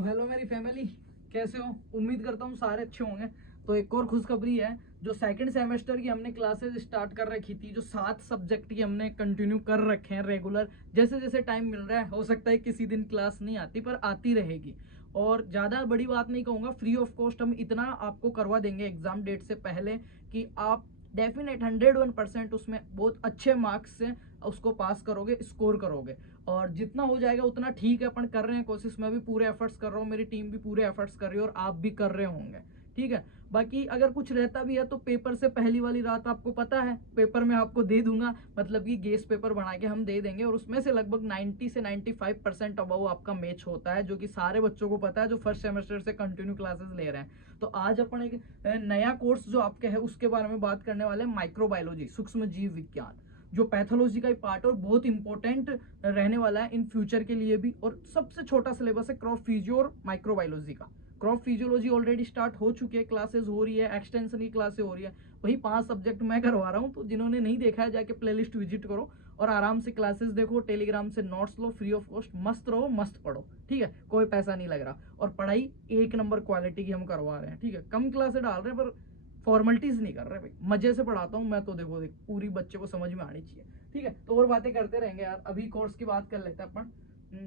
तो हेलो मेरी फैमिली, कैसे हो? उम्मीद करता हूँ सारे अच्छे होंगे। तो एक और खुशखबरी है, जो सेकंड सेमेस्टर की हमने क्लासेस स्टार्ट कर रखी थी, जो 7 सब्जेक्ट की हमने कंटिन्यू कर रखे हैं रेगुलर। जैसे जैसे टाइम मिल रहा है, हो सकता है किसी दिन क्लास नहीं आती पर आती रहेगी। और ज़्यादा बड़ी बात नहीं कहूँगा, फ्री ऑफ कॉस्ट हम इतना आपको करवा देंगे एग्जाम डेट से पहले कि आप डेफिनेट 101% उसमें बहुत अच्छे मार्क्स से उसको पास करोगे, स्कोर करोगे। और जितना हो जाएगा उतना ठीक है, अपन कर रहे हैं कोशिश। मैं भी पूरे एफर्ट्स कर रहा हूँ, मेरी टीम भी पूरे एफर्ट्स कर रही है और आप भी कर रहे होंगे, ठीक है। बाकी अगर कुछ रहता भी है तो पेपर से पहली वाली रात आपको पता है पेपर में आपको दे दूंगा, मतलब कि गेस पेपर बना के हम दे देंगे। और उसमें से लगभग 90 से 95% अबव आपका मैच होता है, जो कि सारे बच्चों को पता है जो फर्स्ट सेमेस्टर से कंटिन्यू क्लासेस ले रहे हैं। तो आज अपन एक नया कोर्स जो आपके है उसके बारे में बात करने वाले हैं, माइक्रोबायोलॉजी, सूक्ष्म जीव विज्ञान, जो पैथोलॉजी का ही पार्ट और बहुत इंपॉर्टेंट रहने वाला है इन फ्यूचर के लिए भी। और सबसे छोटा सिलेबस है क्रॉप फिजियो और माइक्रोबायोलॉजी का। क्रॉप फिजियोलॉजी ऑलरेडी स्टार्ट हो चुकी है, क्लासेस हो रही है, एक्सटेंशन की क्लासेस हो रही है। वही 5 सब्जेक्ट मैं करवा रहा हूँ। तो जिन्होंने नहीं देखा है जाके प्लेलिस्ट विजिट करो और आराम से क्लासेस देखो, टेलीग्राम से notes low free of cost, मस्त रहो, मस्त पढ़ो, ठीक है। कोई पैसा नहीं लग रहा और पढ़ाई 1 नंबर क्वालिटी की हम करवा रहे हैं, ठीक है। कम क्लासेस डाल रहे हैं पर फॉर्मेलिटीज नहीं कर रहे भाई, मजे से पढ़ाता हूँ मैं तो। देखो देख, पूरी बच्चे को समझ में आनी चाहिए, ठीक है। तो और बातें करते रहेंगे यार, अभी कोर्स की बात कर लेते हैं अपन।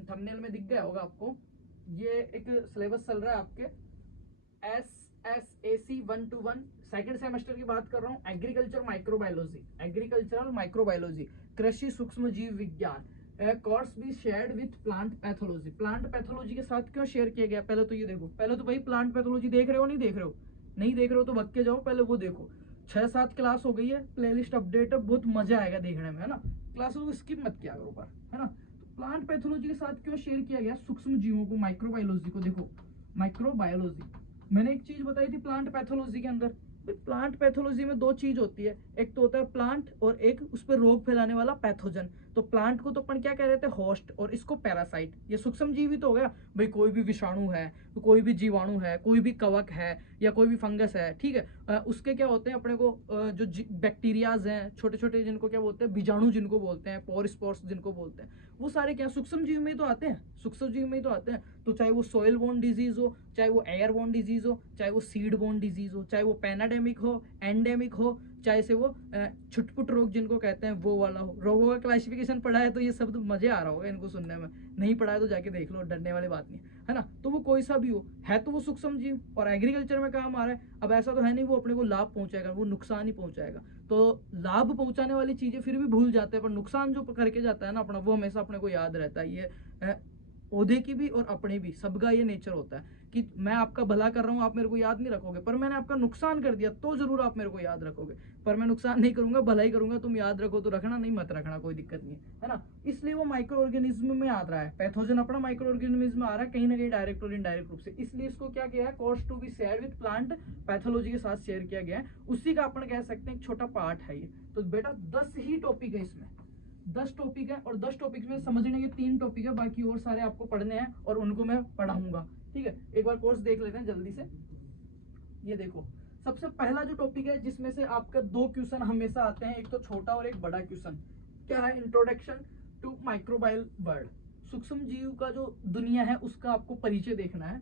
थंबनेल में दिख गया होगा आपको, ये एक सिलेबस चल रहा है आपके SSAC 1 to 1 सेकेंड सेमेस्टर की बात कर रहा हूँ। एग्रीकल्चर माइक्रोबायोलॉजी, एग्रीकल्चरल माइक्रोबायोलॉजी, कृषि सूक्ष्म जीव विज्ञान। कोर्स भी shared with plant pathology. Plant pathology के साथ क्यों शेयर किया गया, पहले तो ये देखो। पहले तो भाई प्लांट पैथोलॉजी देख रहे हो, नहीं देख रहे हो? नहीं देख रहे हो तो भग के जाओ, पहले वो देखो। 6-7 क्लास हो गई है, प्लेलिस्ट अपडेट है, बहुत मजा आएगा देखने में, है ना। क्लासेस को स्किप मत किया करो पर, है ना। तो प्लांट पैथोलॉजी के साथ क्यों शेयर किया गया सूक्ष्म जीवों को, माइक्रोबायोलॉजी को? देखो माइक्रोबायोलॉजी, मैंने एक चीज बताई थी प्लांट पैथोलॉजी के अंदर। प्लांट पैथोलॉजी में 2 चीज होती है, एक तो होता है प्लांट और एक उस पर रोग फैलाने वाला पैथोजन। तो प्लांट को तो अपन क्या कह रहे थे, होस्ट, और इसको पैरासाइट। ये सूक्ष्म जीवी तो हो गया भाई, कोई भी विषाणु है, तो कोई भी जीवाणु है, कोई भी कवक है या कोई भी फंगस है, ठीक है। उसके क्या होते हैं अपने को, जो बैक्टीरियाज हैं छोटे छोटे, जिनको क्या बोलते हैं, बीजाणु जिनको बोलते हैं, पोरस्पोर्स जिनको बोलते हैं, वो सारे क्या सूक्ष्म जीव में ही तो आते हैं, सूक्ष्म जीव में ही तो आते हैं। तो चाहे वो सोयल बोर्न डिजीज हो, चाहे वो एयर बोर्न डिजीज हो, चाहे वो सीड बोर्न डिजीज हो, चाहे वो पैनाडेमिक हो, एंडेमिक हो, चाहे से वो छुटपुट रोग जिनको कहते हैं वो वाला हो। रोगों का क्लासिफिकेशन पढ़ा है तो ये शब्द मजे आ रहा होगा इनको सुनने में, नहीं पढ़ा है तो जाके देख लो, डरने वाली बात नहीं है ना। तो वो कोई सा भी हो, है तो वो सूक्ष्म जीव और एग्रीकल्चर में काम आ रहा है। अब ऐसा तो है नहीं वो अपने को लाभ पहुंचाएगा, वो नुकसान ही पहुंचाएगा। तो लाभ पहुंचाने वाली चीजें फिर भी भूल जाते हैं, पर नुकसान जो करके जाता है ना अपना, वो हमेशा अपने को याद रहता है। ये पौधे की भी और अपने भी, सबका ये नेचर होता है कि मैं आपका भला कर रहा हूं, आप मेरे को याद नहीं रखोगे, पर मैंने आपका नुकसान कर दिया तो जरूर आप मेरे को याद रखोगे। पर मैं नुकसान नहीं करूंगा, भला ही करूंगा, तुम याद रखो तो रखना, नहीं मत रखना, कोई दिक्कत नहीं है ना। इसलिए वो माइक्रो ऑर्गेनिज्म में आ रहा है, पैथोजन अपना माइक्रो ऑर्गेनिज्म में आ रहा है, कहीं ना कहीं डायरेक्ट और इनडायरेक्ट रूप से। इसलिए इसको क्या किया है, course to be share with plant pathology के साथ शेयर किया गया है। उसी का अपन कह सकते हैं एक छोटा पार्ट है ये। तो बेटा 10 ही टॉपिक है इसमें, 10 टॉपिक है, और 10 टॉपिक में समझने के 3 टॉपिक है, बाकी और सारे आपको पढ़ने हैं और उनको मैं पढ़ाऊंगा, ठीक है। एक बार कोर्स देख लेते हैं जल्दी से। ये देखो, सबसे पहला जो टॉपिक है जिसमें से आपका 2 क्वेश्चन हमेशा आते हैं, एक तो छोटा और एक बड़ा क्वेश्चन, क्या है, इंट्रोडक्शन टू माइक्रोबायल वर्ल्ड। सूक्ष्म जीव का जो दुनिया है उसका आपको परिचय देखना है।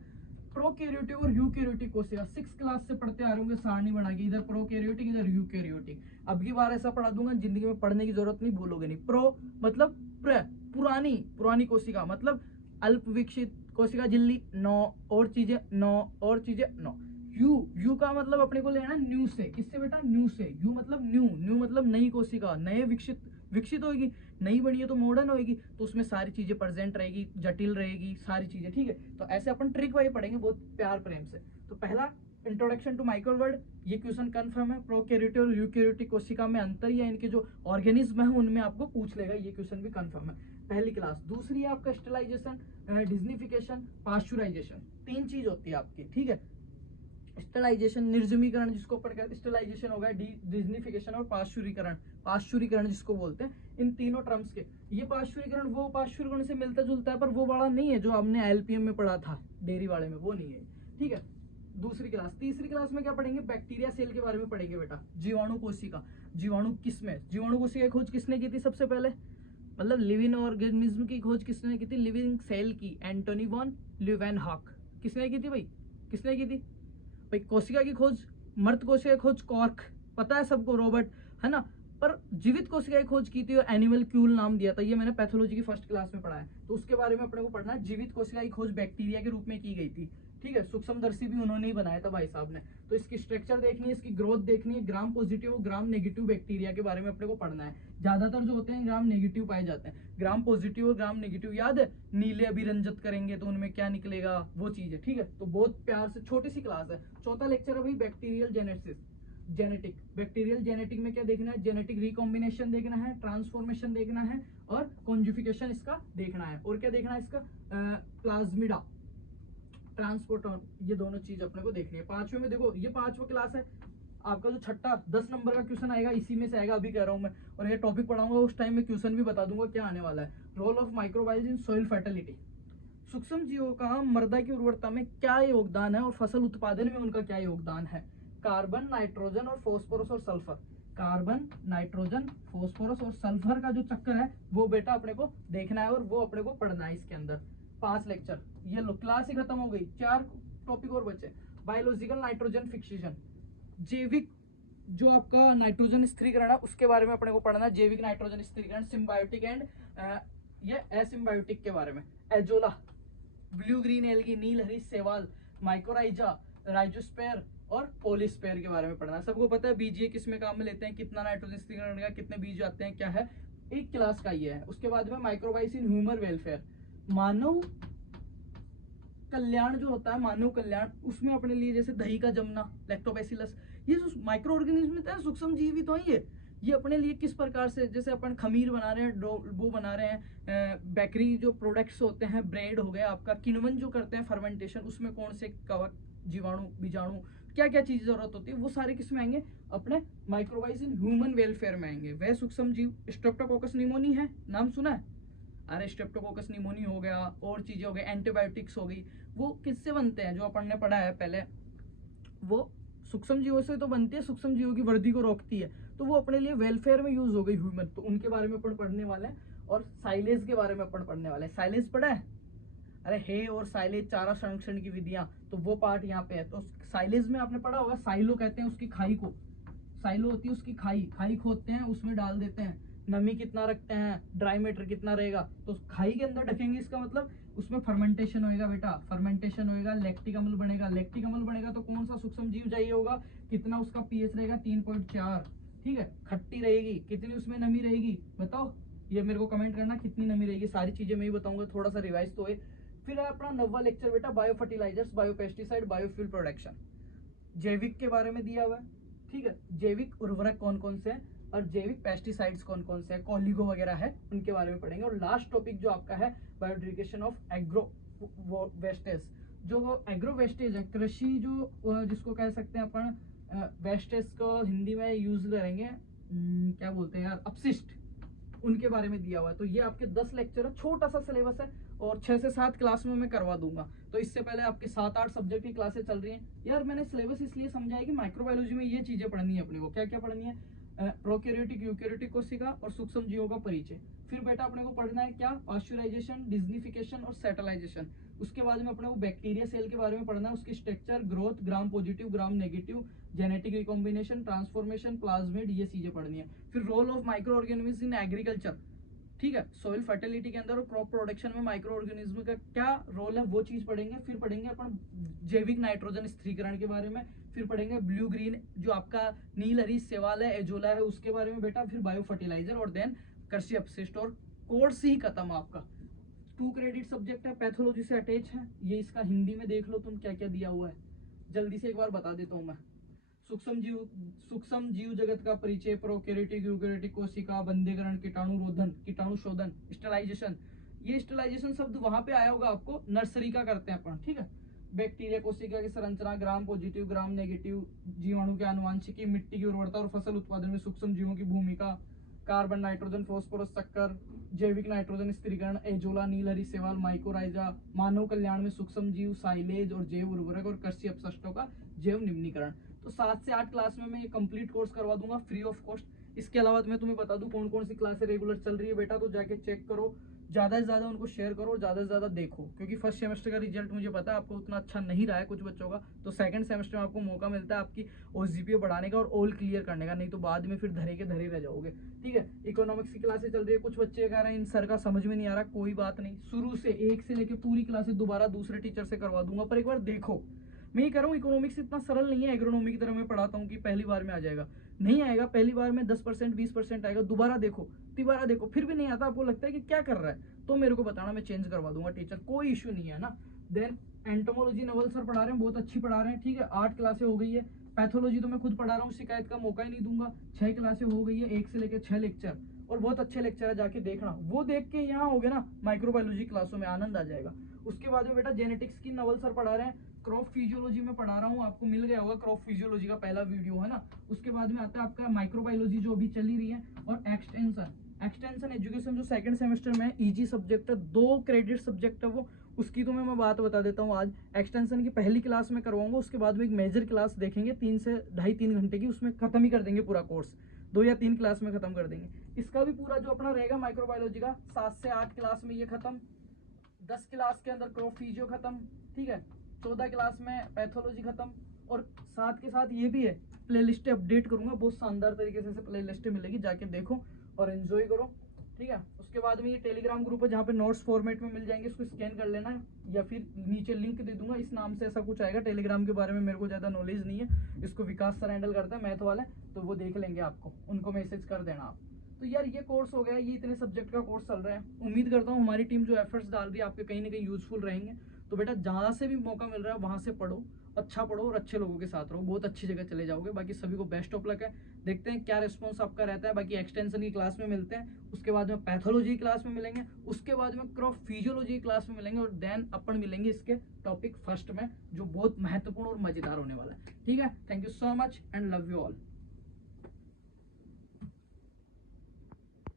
प्रोकैरियोटिक और यूकैरियोटिक कोशिका 6 क्लास से पढ़ते आ रहे होंगे सारणी बना के, इधर प्रोकैरियोटिक इधर यूकैरियोटिक। अब की बार ऐसा पढ़ा दूंगा जिंदगी में पढ़ने की जरूरत नहीं, भूलोगे नहीं। प्रो मतलब पुरानी पुरानी कोशिका, मतलब अल्प विकसित कोशिका झिल्ली 9 और चीजें 9 और चीजें 9। यू का मतलब अपने को लेना न्यू से, किससे बेटा, न्यू से। यू मतलब न्यू, न्यू मतलब नई कोशिका, नए विकसित, विकसित होगी, नई बनी है तो मॉडर्न होगी, तो उसमें सारी चीजें प्रेजेंट रहेगी, जटिल रहेगी सारी चीजें, ठीक है। तो ऐसे अपन ट्रिक वाइज पढ़ेंगे बहुत प्यार प्रेम से। तो पहला इंट्रोडक्शन टू माइक्रो वर्ल्ड, ये क्वेश्चन कंफर्म है। प्रोकैरियोटिक और यूकैरियोटिक कोशिका में अंतर या इनके जो ऑर्गेनिज्म है उनमें आपको पूछ लेगा, ये क्वेश्चन भी कंफर्म है, पहली क्लास। दूसरी है आपका स्टेलाइजेशन, डिज्निफिकेशन, पास्चुराइजेशन। 3 चीज होती है आपकी, ठीक है। स्टेलाइजेशन निर्जमीकरण जिसको अपन कहते हैं, स्टेलाइजेशन होगा, डिज्निफिकेशन और पाश्चुरीकरण, पाश्चुरीकरण जिसको बोलते हैं। इन तीनों टर्म्स के, ये पाश्चुरीकरण वो पाश्चुरीकरण से मिलता जुलता है, पर वो वाला नहीं है जो हमने एलपीएम में पढ़ा था डेयरी वाले में, वो नहीं है, ठीक है। दूसरी क्लास। तीसरी क्लास में क्या पढ़ेंगे, बैक्टीरिया सेल के बारे में पढ़ेंगे बेटा, जीवाणु कोशिका। जीवाणु किसमें, जीवाणु कोशिका की खोज किसने की थी सबसे पहले, मतलब लिविंग ऑर्गेनिज्म की खोज किसने की थी, लिविंग सेल की, एंटोनी वॉन ल्यूवेनहॉक, किसने की थी भाई, किसने की थी भाई? कोशिका की खोज, मृत कोशिका की खोज कॉर्क, पता है सबको, रॉबर्ट, है ना। पर जीवित कोशिका की खोज की थी और एनिमल क्यूल नाम दिया था, ये मैंने पैथोलॉजी की फर्स्ट क्लास में पढ़ा है, तो उसके बारे में अपने को पढ़ना है। जीवित कोशिका की खोज बैक्टीरिया के रूप में की गई थी, ठीक है। सूक्ष्मदर्शी भी उन्होंने ही बनाया था भाई साहब ने। तो इसकी स्ट्रक्चर देखनी है, इसकी ग्रोथ देखनी है। ग्राम पॉजिटिव, ग्राम नेगेटिव बैक्टीरिया के बारे में अपने को पढ़ना है। ज्यादातर जो होते हैं ग्राम नेगेटिव पाए जाते हैं। ग्राम पॉजिटिव और ग्राम नेगेटिव याद है, नीले अभिरंजित करेंगे तो उनमें क्या निकलेगा, वो चीज है, ठीक है। तो बहुत प्यार से, छोटी सी क्लास है। चौथा लेक्चर है भाई bacterial genesis, genetic. Bacterial genetic में क्या देखना है, जेनेटिक रिकॉम्बिनेशन देखना है, ट्रांसफॉर्मेशन देखना है और कॉन्जुफिकेशन इसका देखना है। और क्या देखना है इसका, प्लाज्मिडा, ट्रांसपोर्टॉन, ये दोनों चीज अपने को देखनी है। पांचवे में देखो, ये पांचवा क्लास है आपका, जो छठा 10 नंबर का क्वेश्चन आएगा इसी में से आएगा, अभी कह रहा हूं मैं। और ये टॉपिक पढ़ाऊंगा उस टाइम में क्वेश्चन भी बता दूंगा क्या आने वाला है। Role of microbials in soil fertility, सूक्ष्म जीवों का मृदा की उर्वरता में क्या योगदान है और फसल उत्पादन में उनका क्या योगदान है। कार्बन, नाइट्रोजन और फॉस्फोरस और सल्फर, कार्बन, नाइट्रोजन, फॉस्फोरस और सल्फर का जो चक्कर है वो बेटा अपने को देखना है और वो अपने को पढ़ना है इसके अंदर। 5 लेक्चर, ये लो क्लास ही खत्म हो गई, 4 टॉपिक और बचे। बायोलॉजिकल नाइट्रोजन फिक्सेशन, जैविक जो आपका नाइट्रोजन स्थिरीकरण है उसके बारे में अपने को पढ़ना है। जैविक नाइट्रोजन स्थिरीकरण, सिम्बायोटिक एंड ये एसिम्बायोटिक के बारे में। एजोला, ब्लू ग्रीन एल्गी, नील हरी शैवाल, माइकोराइजा, राइजोस्पेयर और पोलिस्पेयर के बारे में पढ़ना है। सबको पता है बीजीए किस में काम में लेते हैं, कितना नाइट्रोजन स्थिरीकरण का, कितने बीज आते हैं, क्या है, एक क्लास का ये है। उसके बाद में माइक्रोबाइस इन ह्यूमन वेलफेयर, मानव कल्याण जो होता है, मानव कल्याण, उसमें अपने लिए जैसे दही का जमना, लैक्टोबैसिलस, ये जो माइक्रो ऑर्गेनिज्म है, सूक्ष्म जीव ही तो है ये अपने लिए किस प्रकार से, जैसे अपन खमीर बना रहे हैं, वो बना रहे हैं, बेकरी जो प्रोडक्ट्स होते हैं, ब्रेड हो गया आपका, किण्वन जो करते हैं फर्मेंटेशन, उसमें कौन से कवक, जीवाणु, बीजाणु, क्या क्या चीज जरूरत होती है, वो सारे किस में आएंगे, अपने माइक्रोबाइस इन ह्यूमन वेलफेयर में आएंगे। वह सूक्ष्म जीव, स्ट्रेप्टोकोकस निमोनी है, नाम सुना है, अरे स्ट्रेप्टोकोकस निमोनी हो गया, और चीजें हो गई, एंटीबायोटिक्स हो गई, वो किससे बनते हैं, जो अपन ने पढ़ा है पहले, वो सूक्ष्म जीवों से तो बनती है, सूक्ष्म जीवों की वृद्धि को रोकती है, तो वो अपने लिए वेलफेयर में यूज हो गई ह्यूमन, तो उनके बारे में अपन पढ़ने वाले हैं। और साइलेज के बारे में अपन पढ़ने वाले हैं। साइलेज पढ़ा है, अरे हे और साइलेज, चारा संरक्षण की विधियां, तो वो पार्ट यहाँ पे है। तो साइलेज में आपने पढ़ा होगा, साइलो कहते हैं उसकी खाई को, साइलो होती है उसकी खाई, खाई खोदते हैं, उसमें डाल देते हैं, नमी कितना रखते हैं, ड्राई मैटर कितना रहेगा, तो खाई के अंदर ढकेंगे, इसका मतलब उसमें फर्मेंटेशन होएगा बेटा, फर्मेंटेशन होएगा, लैक्टिक अम्ल बनेगा, लैक्टिक अम्ल बनेगा तो कौन सा सूक्ष्म जीव चाहिए होगा, कितना उसका पीएच रहेगा, 3.4, ठीक है। खट्टी रहेगी, कितनी उसमें नमी रहेगी बताओ, ये मेरे को कमेंट करना कितनी नमी रहेगी, सारी चीजें मैं ही बताऊंगा, थोड़ा सा रिवाइज तो है। फिर है अपना 9वां लेक्चर बेटा, bio fertilisers, bio pesticide, biofuel production, जैविक के बारे में दिया हुआ है, ठीक है। जैविक उर्वरक कौन कौन से हैं और जैविक पेस्टिसाइड्स कौन कौन से हैं, कॉलिगो वगैरह है, उनके बारे में पढ़ेंगे। और लास्ट टॉपिक जो आपका है, बायोडिग्रेडेशन ऑफ एग्रो वेस्टेज, जो एग्रो वेस्टेज है, कृषि जो जिसको कह सकते हैं अपन, वेस्टेज को हिंदी में यूज करेंगे, क्या बोलते हैं यार, अपशिष्ट, उनके बारे में दिया हुआ है। तो ये आपके 10 लेक्चर है, छोटा सा सिलेबस है और 6 से 7 क्लास में मैं करवा दूंगा। तो इससे पहले आपके 7-8 सब्जेक्ट की क्लासेस चल रही हैं यार। मैंने सिलेबस इसलिए समझा है कि माइक्रोबायोलॉजी में ये चीजें पढ़नी है अपने को, क्या क्या पढ़नी है, प्रोकैरियोटिक, यूकैरियोटिक कोशिका और सूक्ष्म जीवों का परिचय। फिर बेटा अपने को पढ़ना है क्या, पास्चुराइजेशन, डिजनिफिकेशन और सेटेलाइजेशन। उसके बाद में अपने को बैक्टीरिया सेल के बारे में पढ़ना है, उसकी structure, growth, gram positive, gram negative, genetic recombination, transformation, plasmid, ये चीजें पढ़नी है। फिर role of micro organism in agriculture, ठीक है, सॉइल फर्टिलिटी के अंदर और क्रॉप प्रोडक्शन में माइक्रो ऑर्गेनिज्म का क्या रोल है, वो चीज पढ़ेंगे। फिर पढ़ेंगे अपन जैविक नाइट्रोजन स्थिरीकरण के बारे में, फिर पढ़ेंगे ब्लू ग्रीन जो आपका नील हरी शैवाल है, एजोला है, उसके बारे में बेटा, फिर बायो फर्टिलाइजर और देन कृषि अपशिष्ट, और कोर्स ही खत्म आपका। 2 क्रेडिट सब्जेक्ट है, पैथोलॉजी से अटैच है, ये इसका हिंदी में देख लो तुम क्या क्या दिया हुआ है, जल्दी से एक बार बता देता हूँ मैं। सूक्ष्म जीव जगत का परिचय, प्रोकैरियोटिक, यूकैरियोटिक कोशिका, बंधीकरण, कीटाणु रोधन, कीटाणु शोधन, स्टेलाइजेशन, ये स्टेलाइजेशन शब्द वहां पे आया होगा आपको, नर्सरी का करते हैं अपन, ठीक है। बैक्टीरिया कोशिका की संरचना, ग्राम पॉजिटिव, ग्राम नेगेटिव, जीवाणु के आनुवांशिकी, मिट्टी की उर्वरता और फसल उत्पादन में सूक्ष्म जीवों की भूमिका, कार्बन, नाइट्रोजन, फॉस्फोरस चक्कर, जैविक नाइट्रोजन स्थिरीकरण, एजोला, नील हरी शैवाल, माइकोराइजा, मानव कल्याण में सूक्ष्म जीव, साइलेज और जैव उर्वरक और कृषि अपशिष्टों का जैव निम्नीकरण। तो 7 से 8 क्लास में मैं ये कंप्लीट कोर्स करवा दूंगा फ्री ऑफ कॉस्ट। इसके अलावा मैं तुम्हें बता दूं कौन कौन सी क्लासें रेगुलर चल रही है बेटा, तो जाके चेक करो। ज़्यादा से ज़्यादा उनको शेयर करो और ज़्यादा से ज़्यादा देखो, क्योंकि फर्स्ट सेमेस्टर का रिजल्ट मुझे पता है आपको उतना अच्छा नहीं रहा है कुछ बच्चों का, तो सेकंड सेमेस्टर में आपको मौका मिलता है आपकी OGPA बढ़ाने का और ऑल क्लियर करने का, नहीं तो बाद में फिर धरे के धरे रह जाओगे। ठीक है, इकोनॉमिक्स की क्लासेस चल रही है, कुछ बच्चे कह रहे हैं इन सर का समझ में नहीं आ रहा, कोई बात नहीं, शुरू से 1 से लेके पूरी क्लासेस दोबारा दूसरे टीचर से करवा दूंगा, पर एक बार देखो। मैं ये कह रहा हूँ इकोनॉमिक्स इतना सरल नहीं है एग्रोनॉमी की तरह मैं पढ़ाता हूँ कि पहली बार में आ जाएगा, नहीं आएगा पहली बार में 10% 20% आएगा, दोबारा देखो तिबारा देखो, फिर भी नहीं आता, आपको लगता है कि क्या कर रहा है, तो मेरे को बताना, मैं चेंज करवा दूंगा टीचर, कोई इशू नहीं है ना। देन एंटोमोलॉजी नवल सर पढ़ा रहे हैं, बहुत अच्छी पढ़ा रहे हैं, ठीक है, 8 क्लासें हो गई है। पैथोलॉजी तो मैं खुद पढ़ा रहा हूँ, शिकायत का मौका ही नहीं दूंगा, 6 क्लासें हो गई है, 1 से लेकर 6 लेक्चर, और बहुत अच्छे लेक्चर है, जाके देखना, वो देख के यहाँ हो गया ना माइक्रोबायोलॉजी क्लासों में आनंद आ जाएगा। उसके बाद में बेटा जेनेटिक्स की नवल सर पढ़ा रहे हैं, क्रॉप फिजियोलॉजी में पढ़ा रहा हूँ, आपको मिल गया होगा, क्रॉप फिजियोलॉजी का पहला वीडियो है ना। उसके बाद में आता है आपका माइक्रोबायोलॉजी जो अभी चली रही है, और एक्सटेंशन एजुकेशन जो सेकंड सेमेस्टर में इजी सब्जेक्ट है, 2 क्रेडिट सब्जेक्ट है वो, उसकी तो मैं बात बता देता हूँ आज। एक्सटेंशन की पहली क्लास में करवाऊंगा, उसके बाद में एक मेजर क्लास देखेंगे 3 से 2.5-3 घंटे की, उसमें खत्म ही कर देंगे पूरा कोर्स, 2 या 3 क्लास में खत्म कर देंगे। इसका भी पूरा जो अपना रहेगा माइक्रोबायोलॉजी का 7 से 8 क्लास में ये खत्म, 10 क्लास के अंदर क्रॉप फिजियो खत्म, ठीक है, 14 क्लास में पैथोलॉजी खत्म, और साथ के साथ ये भी है प्लेलिस्ट अपडेट करूंगा, बहुत शानदार तरीके से प्लेलिस्ट मिलेगी, जाके देखो और एंजॉय करो, ठीक है। उसके बाद में ये टेलीग्राम ग्रुप है जहाँ पे नोट्स फॉर्मेट में मिल जाएंगे, इसको स्कैन कर लेना, या फिर नीचे लिंक दे दूंगा, इस नाम से ऐसा कुछ आएगा। टेलीग्राम के बारे में मेरे को ज़्यादा नॉलेज नहीं है, इसको विकास सर हैंडल करते हैं मैथ वाले, तो वो देख लेंगे, आपको उनको मैसेज कर देना आप। तो यार ये कोर्स हो गया, ये इतने सब्जेक्ट का कोर्स चल रहा है, उम्मीद करता हूँ हमारी टीम जो एफर्ट्स डाल रही है आपके कहीं ना कहीं यूजफुल रहेंगे। तो बेटा जहाँ से भी मौका मिल रहा है वहाँ से पढ़ो, अच्छा पढ़ो और अच्छे लोगों के साथ रहो, बहुत अच्छी जगह चले जाओगे। बाकी सभी को बेस्ट ऑफ लक है, देखते हैं क्या रिस्पॉन्स आपका रहता है। बाकी एक्सटेंशन की क्लास में मिलते हैं, उसके बाद में पैथोलॉजी क्लास में मिलेंगे, उसके बाद में क्रॉप फिजियोलॉजी क्लास में मिलेंगे, और देन अपन मिलेंगे इसके टॉपिक फर्स्ट में, जो बहुत महत्वपूर्ण और मजेदार होने वाला है। ठीक है, thank you so much and love you all.